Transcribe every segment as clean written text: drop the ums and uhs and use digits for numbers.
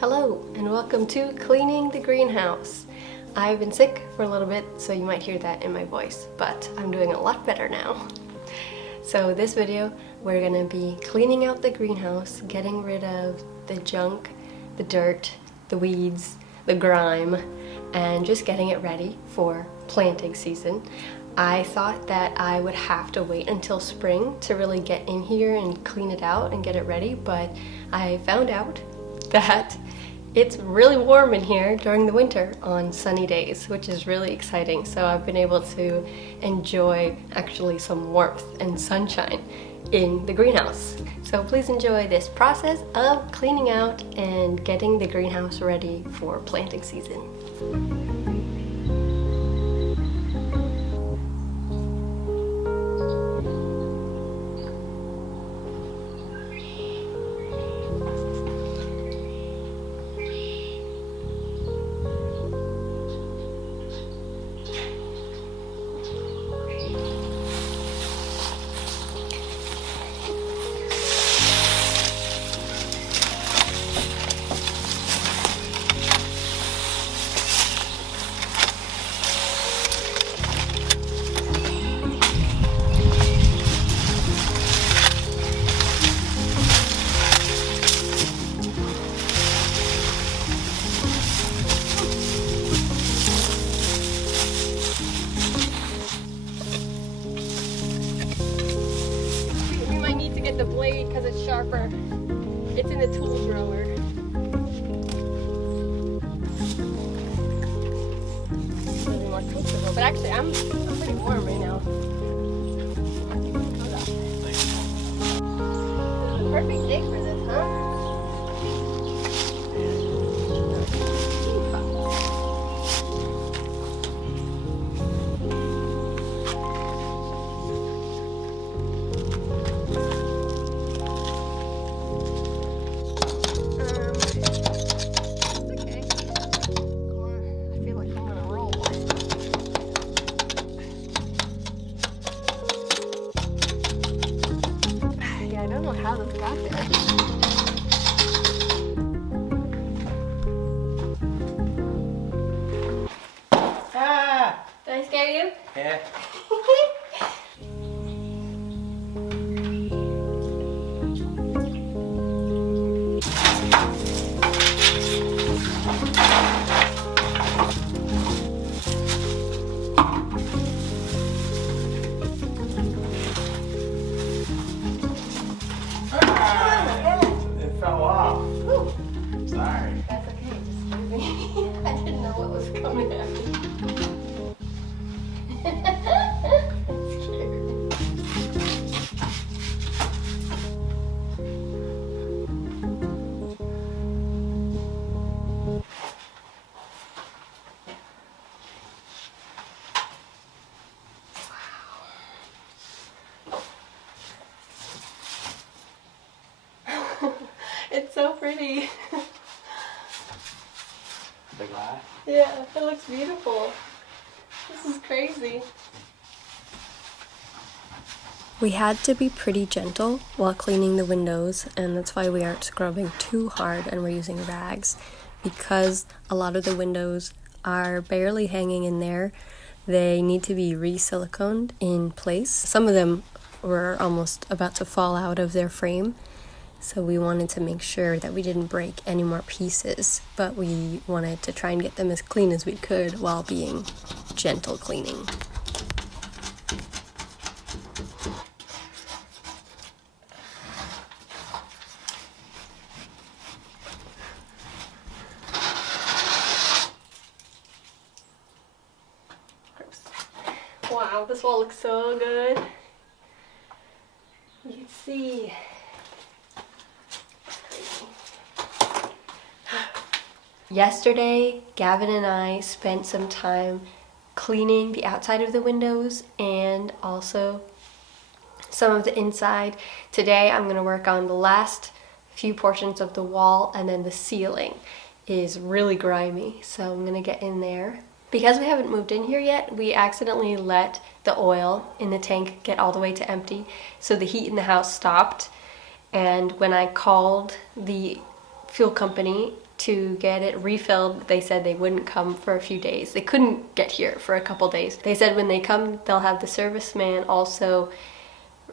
Hello and welcome to Cleaning the Greenhouse. I've been sick for a little bit, so you might hear that in my voice, but I'm doing a lot better now. So this video, we're gonna be cleaning out the greenhouse, getting rid of the junk, the dirt, the weeds, the grime, and just getting it ready for planting season. I thought that I would have to wait until spring to really get in here and clean it out and get it ready, but I found out that it's really warm in here during the winter on sunny days, which is really exciting. So I've been able to enjoy actually some warmth and sunshine in the greenhouse. So please enjoy this process of cleaning out and getting the greenhouse ready for planting season. The blade because it's sharper. It's in the tool drawer. It's really more comfortable, but actually I'm pretty warm right now. Perfect day for this, huh? How this got there. Ah! Did I scare you? Yeah. It fell off. Ooh. Sorry. That's okay, just excuse me. I didn't know what was coming at me. I'm scared. It's so pretty. Big eye. Yeah, it looks beautiful. This is crazy. We had to be pretty gentle while cleaning the windows, and that's why we aren't scrubbing too hard and we're using rags, because a lot of the windows are barely hanging in there. They need to be re-siliconed in place. Some of them were almost about to fall out of their frame. So we wanted to make sure that we didn't break any more pieces, but we wanted to try and get them as clean as we could while being gentle cleaning. Wow, this wall looks so good. You can see. Yesterday, Gavin and I spent some time cleaning the outside of the windows and also some of the inside. Today, I'm going to work on the last few portions of the wall, and then the ceiling is really grimy, so I'm going to get in there. Because we haven't moved in here yet, we accidentally let the oil in the tank get all the way to empty, so the heat in the house stopped. And when I called the fuel company to get it refilled. They said they wouldn't come for a few days. They couldn't get here for a couple days. They said when they come, they'll have the serviceman also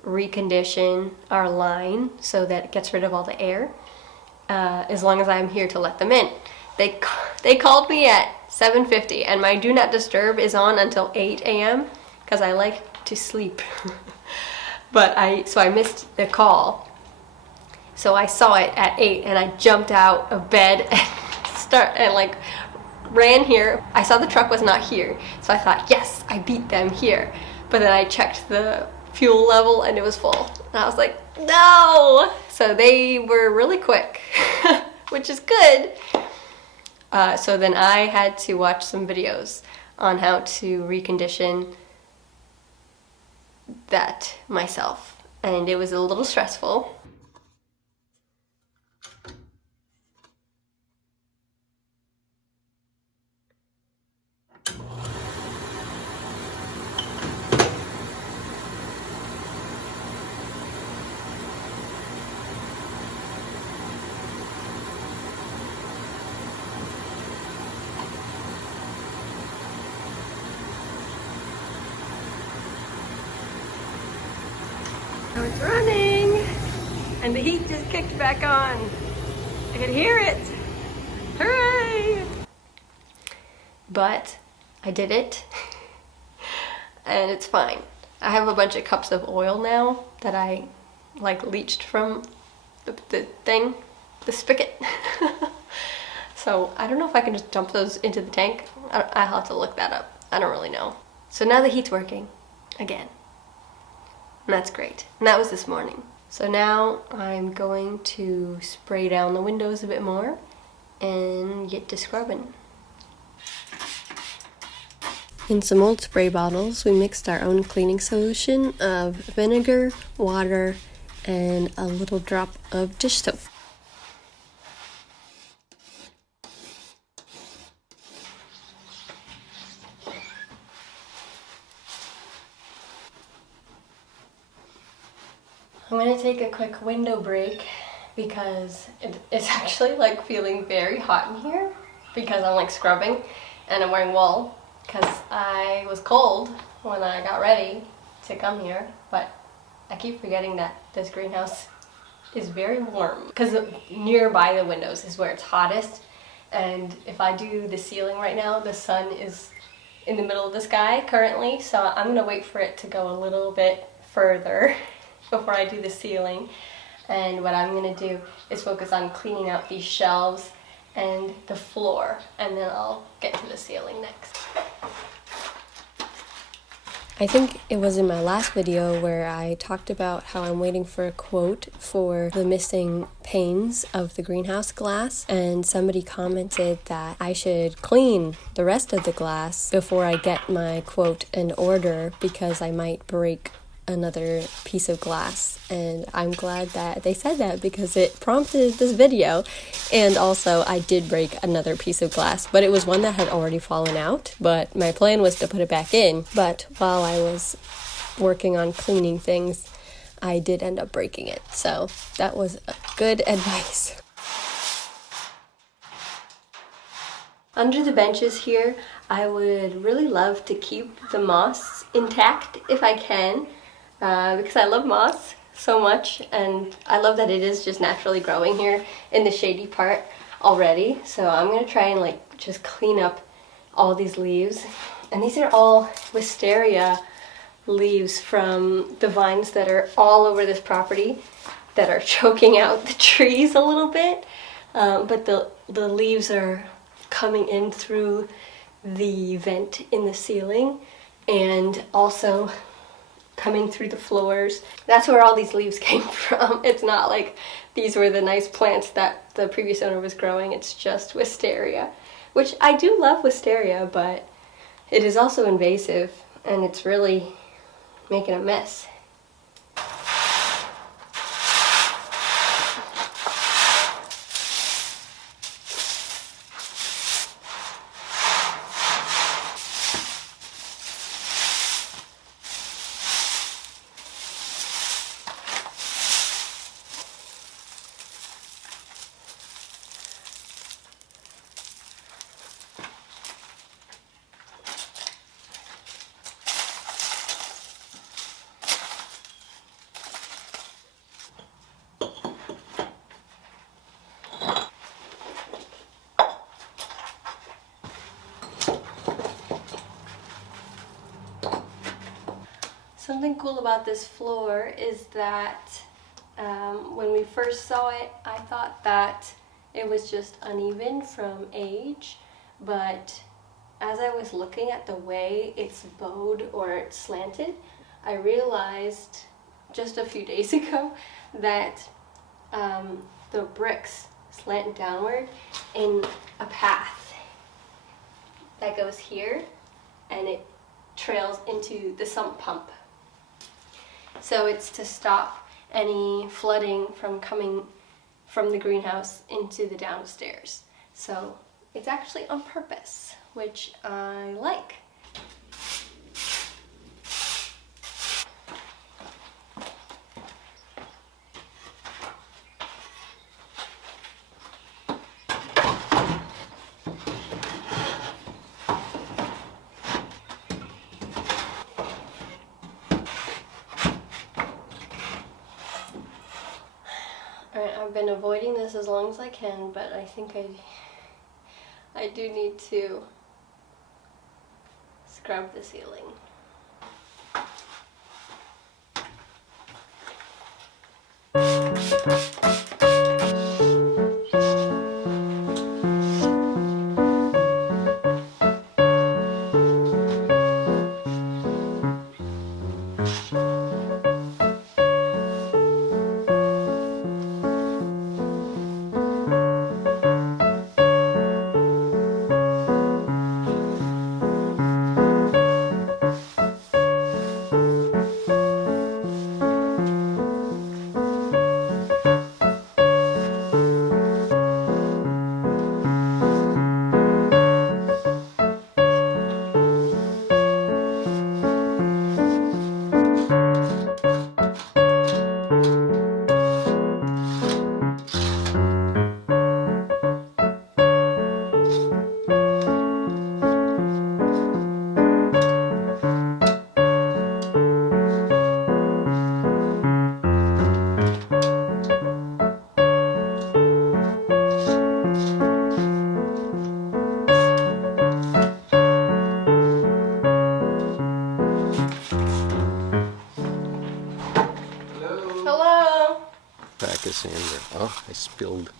recondition our line so that it gets rid of all the air, as long as I'm here to let them in. They called me at 7:50 and my do not disturb is on until 8 a.m. because I like to sleep. So I missed the call. So I saw it at 8 and I jumped out of bed and like ran here. I saw the truck was not here, so I thought, yes, I beat them here. But then I checked the fuel level and it was full. And I was like, no! So they were really quick, which is good. So then I had to watch some videos on how to recondition that myself. And it was a little stressful. I was running and the heat just kicked back on. I could hear it. Hooray! But I did it and it's fine. I have a bunch of cups of oil now that I like leached from the spigot. So I don't know if I can just dump those into the tank. I'll have to look that up. I don't really know. So now the heat's working again. And that's great. And that was this morning. So now I'm going to spray down the windows a bit more and get to scrubbing. In some old spray bottles, we mixed our own cleaning solution of vinegar, water, and a little drop of dish soap. I'm gonna take a quick window break because it's actually like feeling very hot in here because I'm like scrubbing and I'm wearing wool because I was cold when I got ready to come here, but I keep forgetting that this greenhouse is very warm because nearby the windows is where it's hottest, and if I do the ceiling right now, the sun is in the middle of the sky currently, so I'm gonna wait for it to go a little bit further before I do the ceiling. And what I'm gonna do is focus on cleaning out these shelves and the floor, and then I'll get to the ceiling next. I think it was in my last video where I talked about how I'm waiting for a quote for the missing panes of the greenhouse glass, and somebody commented that I should clean the rest of the glass before I get my quote and order because I might break another piece of glass. And I'm glad that they said that because it prompted this video. And also I did break another piece of glass, but it was one that had already fallen out, but my plan was to put it back in. But while I was working on cleaning things, I did end up breaking it. So that was good advice. Under the benches here, I would really love to keep the moss intact if I can. Because I love moss so much, and I love that it is just naturally growing here in the shady part already. So I'm gonna try and like just clean up all these leaves, and these are all wisteria leaves from the vines that are all over this property that are choking out the trees a little bit, but the leaves are coming in through the vent in the ceiling and also coming through the floors. That's where all these leaves came from. It's not like these were the nice plants that the previous owner was growing. It's just wisteria, which I do love wisteria, but it is also invasive and it's really making a mess. Something cool about this floor is that when we first saw it, I thought that it was just uneven from age, but as I was looking at the way it's bowed or it's slanted, I realized just a few days ago that the bricks slant downward in a path that goes here and it trails into the sump pump. So it's to stop any flooding from coming from the greenhouse into the downstairs. So it's actually on purpose, which I like. Alright, I've been avoiding this as long as I can, but I think I do need to scrub the ceiling. Pack of sander. Oh, I spilled.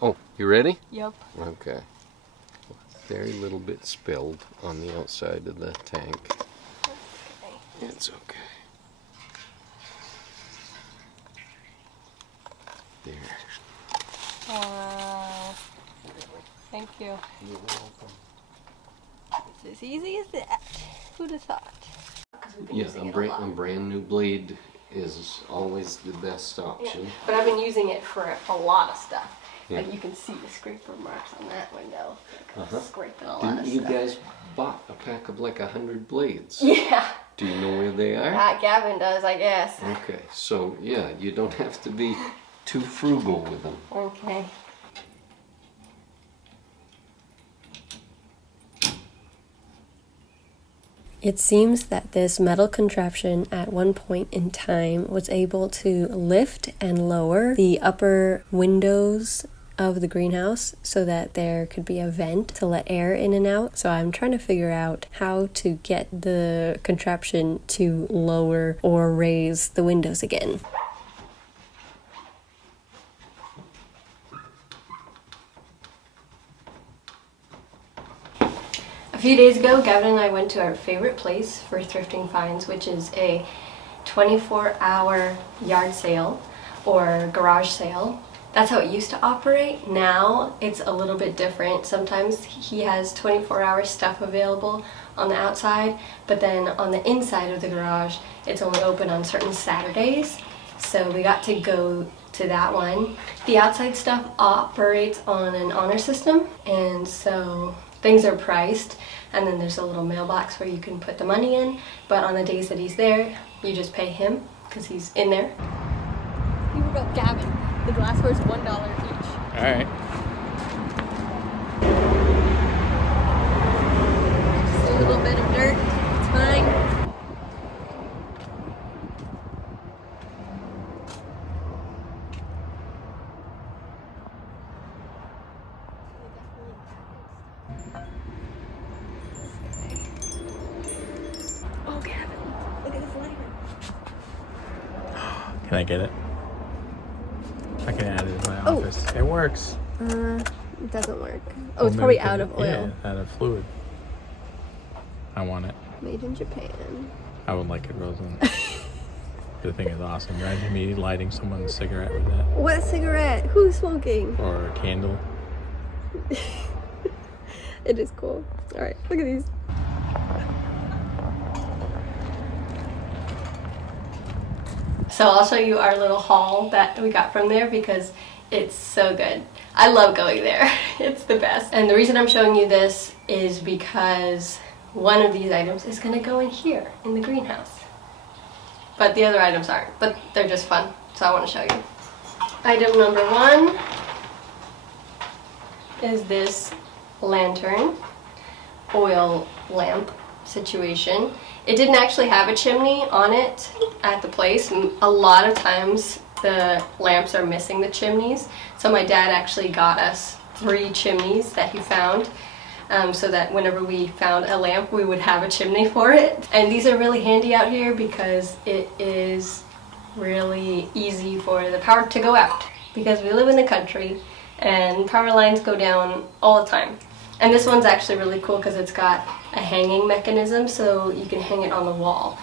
Oh, you ready? Yep. Okay. Very little bit spilled on the outside of the tank. Okay. It's okay. There. Wow. Thank you. You're welcome. It's as easy as that. Who'd have thought? Yeah, a brand new blade is always the best option. Yeah, but I've been using it for a lot of stuff. Yeah. Like you can see the scraper marks on that window. Like scraping a lot of Didn't you stuff. guys bought a pack of like 100 blades? Yeah. Do you know where they are? Gavin does, I guess. Okay, so yeah, you don't have to be too frugal with them. Okay. It seems that this metal contraption at one point in time was able to lift and lower the upper windows of the greenhouse so that there could be a vent to let air in and out. So I'm trying to figure out how to get the contraption to lower or raise the windows again. A few days ago, Gavin and I went to our favorite place for thrifting finds, which is a 24-hour yard sale or garage sale. That's how it used to operate. Now it's a little bit different. Sometimes he has 24-hour stuff available on the outside, but then on the inside of the garage, it's only open on certain Saturdays. So we got to go to that one. The outside stuff operates on an honor system, and so things are priced, and then there's a little mailbox where you can put the money in, but on the days that he's there, you just pay him because he's in there. You wrote Gavin. The glassware's $1 each. All right. Just a little bit of dirt, it's fine. Oh, Gavin, look at this lighter. Can I get it? I can add it in my office. It works. It doesn't work. Oh, it's probably out of oil. Yeah, out of fluid. I want it. Made in Japan. I would like it, Rosen. The thing is awesome. Imagine me lighting someone's cigarette with that. What cigarette? Who's smoking? Or a candle. It is cool. Alright, look at these. So I'll show you our little haul that we got from there because it's so good. I love going there. It's the best. And the reason I'm showing you this is because one of these items is going to go in here in the greenhouse. But the other items aren't. But they're just fun. So I want to show you. Item number 1 is this lantern oil lamp situation. It didn't actually have a chimney on it at the place. A lot of times the lamps are missing the chimneys. So my dad actually got us 3 chimneys that he found so that whenever we found a lamp we would have a chimney for it. And these are really handy out here because it is really easy for the power to go out because we live in the country and power lines go down all the time. And this one's actually really cool because it's got a hanging mechanism so you can hang it on the wall.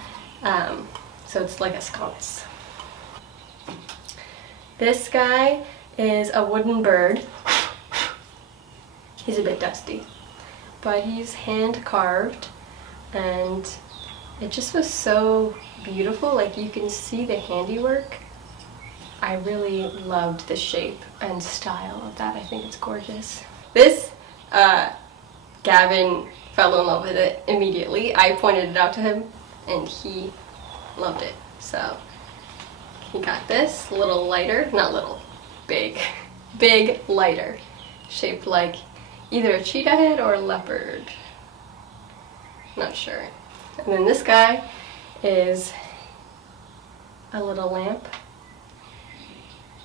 So it's like a sconce. This guy is a wooden bird. He's a bit dusty, but he's hand carved and it just was so beautiful. Like you can see the handiwork. I really loved the shape and style of that. I think it's gorgeous. This Gavin fell in love with it immediately. I pointed it out to him and he loved it. So he got this little lighter, not little, big lighter shaped like either a cheetah head or a leopard. Not sure. And then this guy is a little lamp.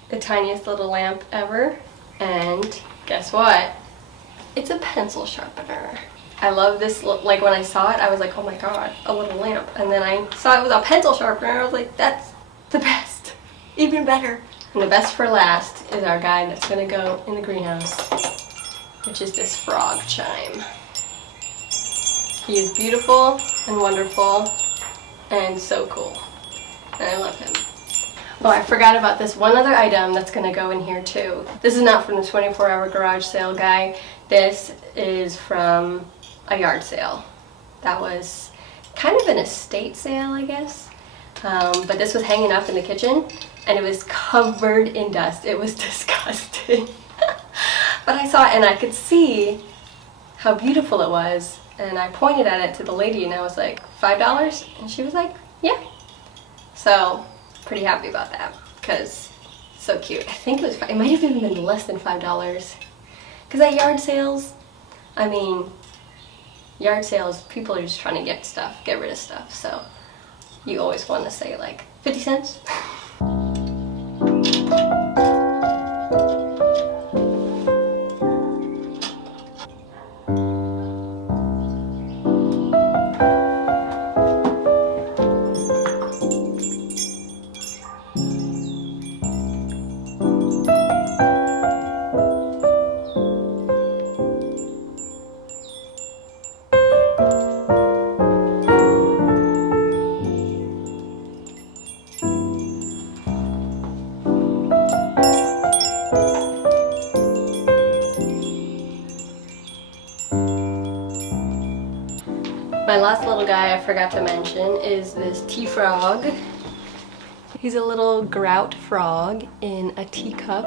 The tiniest little lamp ever. And guess what? It's a pencil sharpener. I love this, like when I saw it, I was like, oh my god, a little lamp. And then I saw it was a pencil sharpener, I was like, that's the best. Even better. And the best for last is our guy that's gonna go in the greenhouse, which is this frog chime. He is beautiful and wonderful and so cool. And I love him. Oh, I forgot about this one other item that's gonna go in here too. This is not from the 24-hour garage sale guy. This is from a yard sale. That was kind of an estate sale, I guess. But this was hanging up in the kitchen and it was covered in dust. It was disgusting. But I saw it and I could see how beautiful it was. And I pointed at it to the lady and I was like, $5? And she was like, yeah. So, pretty happy about that because it's so cute. I think it was, it might have even been less than $5. Because at yard sales, I mean, yard sales, people are just trying to get stuff, get rid of stuff. So, you always want to say like 50 cents. My last little guy I forgot to mention is this tea frog. He's a little grout frog in a teacup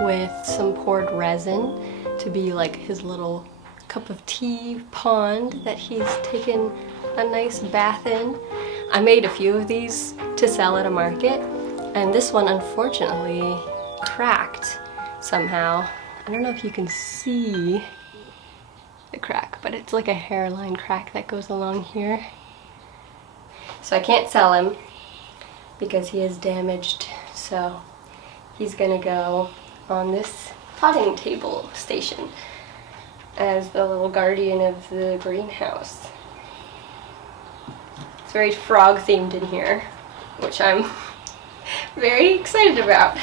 with some poured resin to be like his little cup of tea pond that he's taken a nice bath in. I made a few of these to sell at a market, and this one unfortunately cracked somehow. I don't know if you can see the crack, but it's like a hairline crack that goes along here. So I can't sell him because he is damaged, so he's gonna go on this potting table station as the little guardian of the greenhouse. It's very frog themed in here, which I'm very excited about.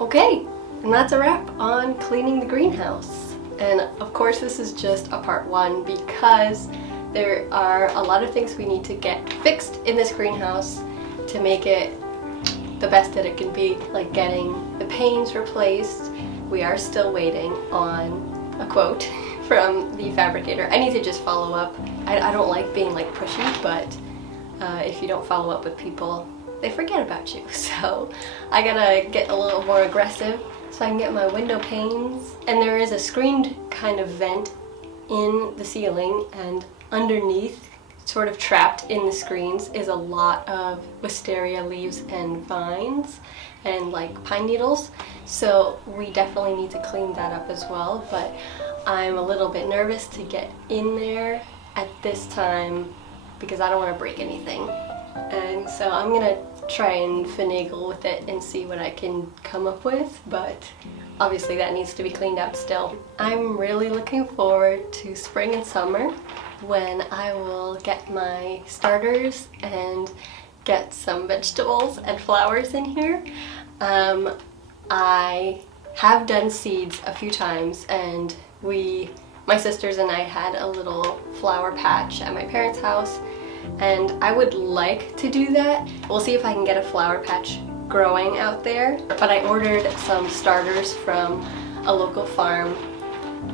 Okay, and that's a wrap on cleaning the greenhouse. And of course this is just a part one because there are a lot of things we need to get fixed in this greenhouse to make it the best that it can be, like getting the panes replaced. We are still waiting on a quote from the fabricator. I need to just follow up. I don't like being like pushy, but if you don't follow up with people, they forget about you. So I gotta get a little more aggressive so I can get my window panes. And there is a screened kind of vent in the ceiling, and underneath, sort of trapped in the screens, is a lot of wisteria leaves and vines and like pine needles. So we definitely need to clean that up as well, but I'm a little bit nervous to get in there at this time because I don't want to break anything. And so I'm gonna try and finagle with it and see what I can come up with, but obviously that needs to be cleaned up still. I'm really looking forward to spring and summer when I will get my starters and get some vegetables and flowers in here. I have done seeds a few times, and my sisters and I had a little flower patch at my parents' house, and I would like to do that. We'll see if I can get a flower patch growing out there, but I ordered some starters from a local farm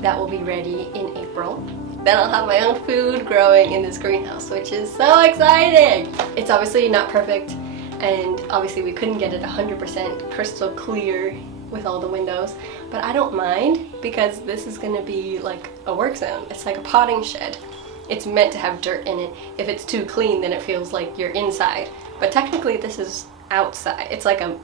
that will be ready in April. Then I'll have my own food growing in this greenhouse, which is so exciting! It's obviously not perfect, and obviously we couldn't get it 100% crystal clear with all the windows, but I don't mind because this is gonna be like a work zone. It's like a potting shed. It's meant to have dirt in it. If it's too clean, then it feels like you're inside. But technically this is outside. It's like a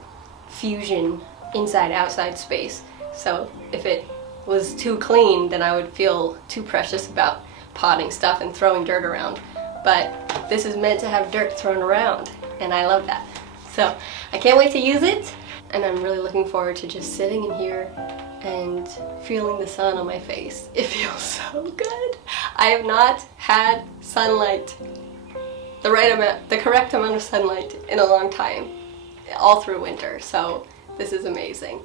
fusion inside-outside space. So if it was too clean, then I would feel too precious about potting stuff and throwing dirt around. But this is meant to have dirt thrown around, and I love that. So I can't wait to use it, and I'm really looking forward to just sitting in here and feeling the sun on my face. It feels so good. I have not had sunlight, the correct amount of sunlight in a long time, all through winter. So this is amazing,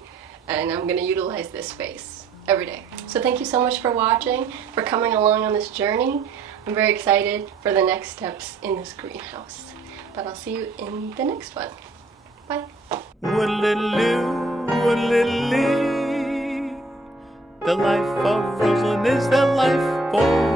and I'm gonna utilize this space every day. So thank you so much for watching, for coming along on this journey. I'm very excited for the next steps in this greenhouse. But I'll see you in the next one. Bye. The life of Rosalind is the life for